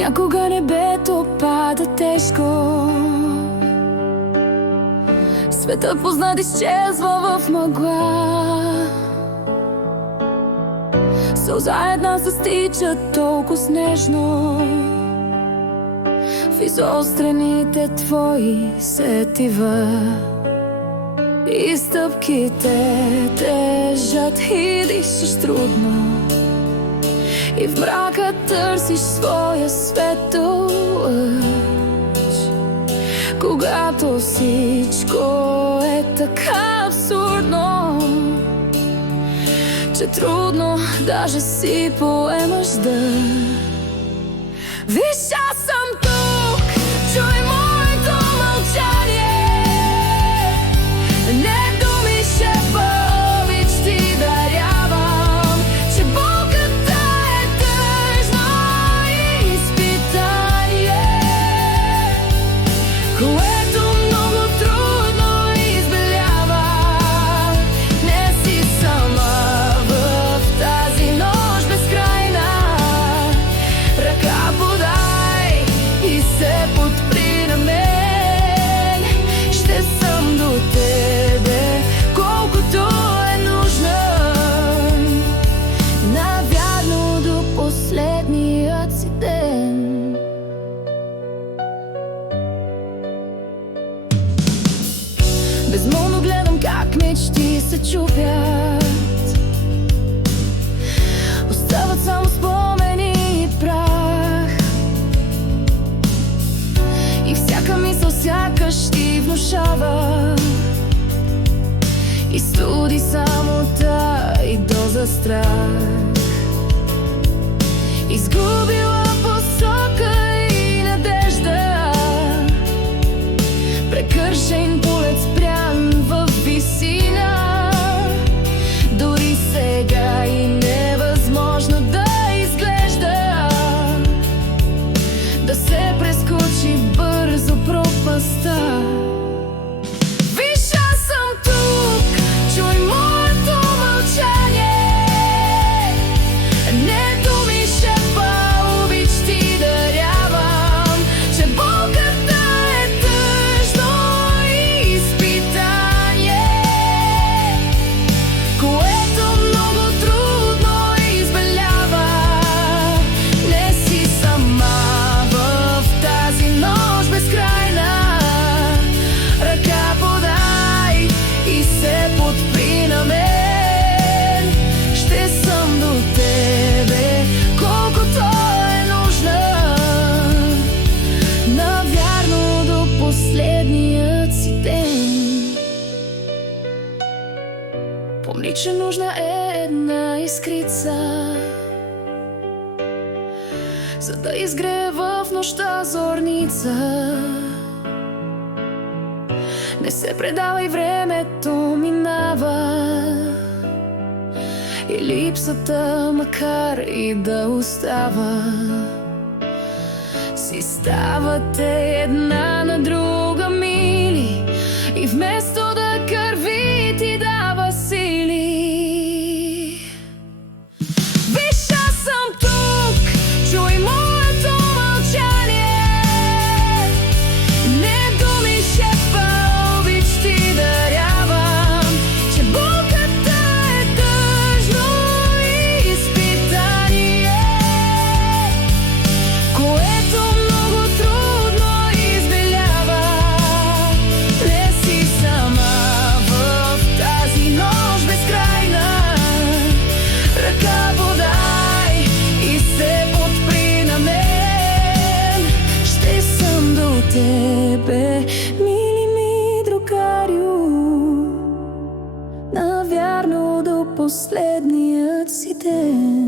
Понякога небето пада тежко, светът познат изчезва в мъгла. Сълза една застича толкова снежно в изострените твои сетива. И стъпките тежат и дишаш трудно, и в мрака търсиш своя светъл лъч. Когато всичко е така абсурдно, че трудно даже си поемаш да. Виж, аз съм тук, чуй моето мълчание. Не думи, шепа, обич ти дарявам, че болката е тъжно изпитание, което много трудно избелява. Не си сама в тази нощ безкрайна. Ръка подай и се подпри на мен. Ще съм до тебе, колкото е нужно, навярно до последният си ден. Безмолвно гледам как мечти се чупят, остават само спомени и прах. И всяка мисъл сякаш ти внушава и студи самота и доза страх. Изгубила посока и надежда, прекършен полет спрян във висина. Дори сега и невъзможно да изглежда, да се прескочи бързо пропаста. Виж, аз съм тук, чуй моето мълчание. Не думи, шепа, обич ти дарявам, че болката е тъжно изпитание, което много трудно избелява. Не си сама в тази нощ безкрайна. Ръка подай и се подпри на мен. Ще съм до тебе, колкото е нужно, навярно до последният си ден. Помни, че нужна е една искрица, за да изгрее в нощта зорница. Не се предавай, времето минава и липсата, макар и да остава, си ставате една на друга мили, и вместо да кърви ти дава сили. Виж, аз съм тук, чуй моето мълчание. Не думи, шепа, обич ти дарявам, че болката е тъжно изпитание, което много трудно избелява. Не си сама в тази нощ безкрайна. Ръка подай и се подпри на мен. Ще съм до тебе, мили ми другарю, навярно до последният си ден.